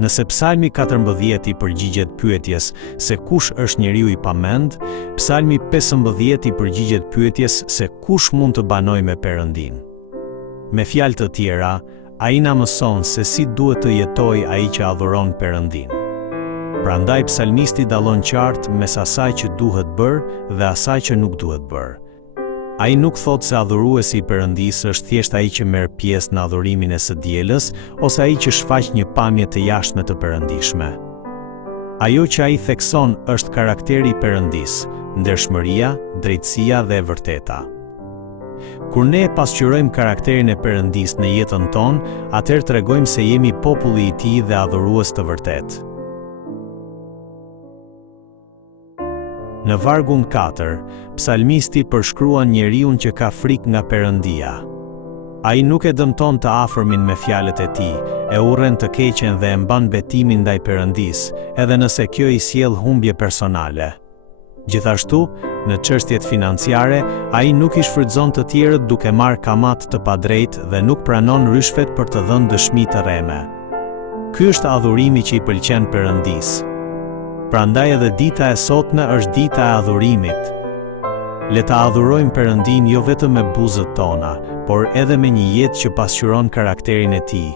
Nëse Psalmi 14 i përgjigjet pyetjes se kush është njeriu i pamend, Psalmi 15 i përgjigjet pyetjes se kush mund të banojë me Perëndin. Me fjalë të tjera, ai na mëson se si duhet të jetojë ai që adhuron Perëndin. Prandaj psalmisti dallon qartë mes asaj që duhet bërë dhe asaj që nuk duhet bërë. Ai nuk thot se adhuruesi i Perëndisë është thjesht ai që merr pjesë në adhurimin e së dielës ose ai që shfaq një pamje të jashtme të perëndishme. Ajo që ai thekson është karakteri i Perëndisë, ndershmëria, drejtësia dhe e vërteta. Kur ne pasqyrojmë karakterin e Perëndisë në jetën tonë, atëherë tregojmë se jemi populli i Tij dhe adhurues të vërtetë. Në vargun 4, psalmisti përshkruan njeriun që ka frikë nga Perëndia. Ai nuk e dëmton të afërmin me fjalët e tij, e urren të keqen dhe e mban betimin ndaj Perëndisë, edhe nëse kjo i sjell humbje personale. Gjithashtu, në çështjet financiare, ai nuk i shfrytëzon të tjerët duke marrë kamat të padrejtë dhe nuk pranon ryshfet për të dhënë dëshmi të rreme. Ky është adhurimi që i pëlqen Perëndisë. Prandaj edhe dita e sotme është dita e adhurimit. Le ta adhurojmë Perëndin jo vetëm me buzët tona, por edhe me një jetë që pasqyron karakterin e Tij.